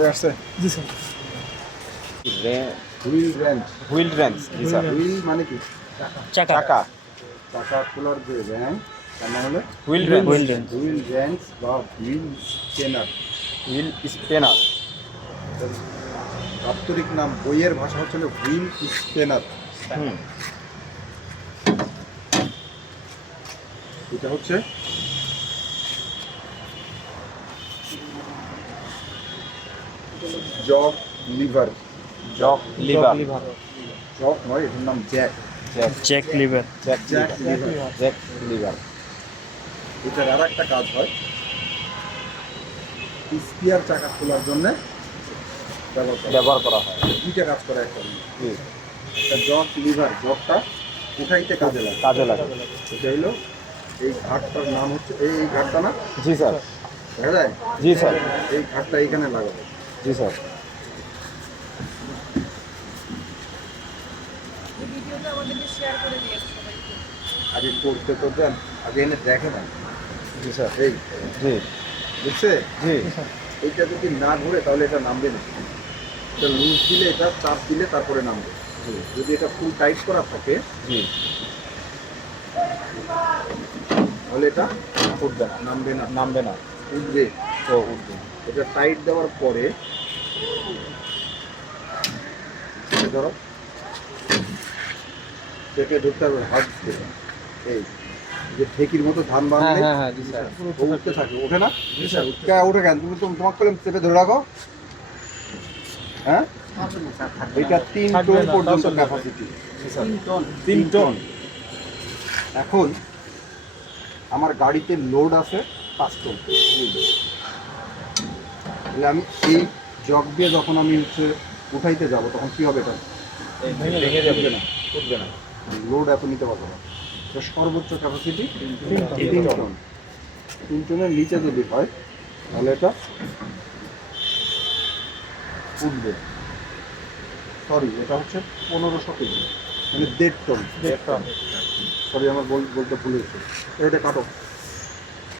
হয়ে আসছে। জি sir. Wheel wrench. Wheel wrench, জি স্যার। হুইল মানে কি? চাকা। চাকা, চাকা খোলার যে র্যাঞ্চ, তার নাম হলো wheel wrench. Wheel wrench. Wheel wrench বা হুইল স্পেনার। Wheel spanner. দাপ্তরিক নাম বইয়ের ভাষা হচ্ছে হুইল স্পেনার। হুম। এটা হচ্ছে জগ লিভার। জক লিভার। জগ নয়, এটার নাম Jack. Jack liver. Jack Jack liver. Liver. Jack liver. এটার আর একটা কাজ হয়, স্পিয়ার চাকা খোলার জন্য ব্যবহার করা হয়। দুইটা কাজ করে একটা। জি, একটা জগ লিভার, জগটা উঠাইতে কাজে লাগে। কাজে লাগে। এটা হলো এই ঘাটটার নাম হচ্ছে এই ঘাটটা না, জি স্যার। দেখা যায় জি স্যার। এই ঘাটটা এইখানে লাগাবো। জি স্যার। এই ভিডিওটা আমাদেরকে শেয়ার করে দিয়েছে সবাইকে। আগে করতে তো দেন, আগে এনে দেখে না। জি স্যার। এই জি বুঝছে, জি এইটা যদি না ঘুরে তাহলে এটা নামবে না। এটা লুজ দিলে, এটা চাপ দিলে তারপরে নামবে। জি যদি এটা ফুল টাইট করা থাকে জি। তাহলে এটা উঠবে না, নামবে না, নামবে না। উঠবে। তো উঠবে। এটা টাইট দেওয়ার পরে এটা ধরো চেপে ঢুকতে হবে হাত দিয়ে। এই যে ঠেকির মতো ধান বাঁধলে হ্যাঁ জি স্যার। ও উঠতে থাকে, ওঠে না? উঠে কেন? তুমি তোমাকে বললাম চেপে ধরে রাখো। হ্যাঁ, এটা 3 টন পর্যন্ত ক্যাপাসিটি। 3 টন। এখন আমার গাড়িতে লোড আছে 5 টন। তাহলে আমি এই জগ দিয়ে যখন আমি হচ্ছে উঠাইতে যাব তখন কি হবে? এটা ভেঙে যাবে না, উঠবে না। লোড এত নিতে পারবো না। এটা সর্বোচ্চ ক্যাপাসিটি 3 টন। 3 টনের নিচে যদি হয় তাহলে এটা উঠবে। সরি, এটা হচ্ছে 1500 কেজি, মানে 1.5 টন। 1.5 টন। সরি, আমার বলতে ভুল হয়েছে। এটা কাটো।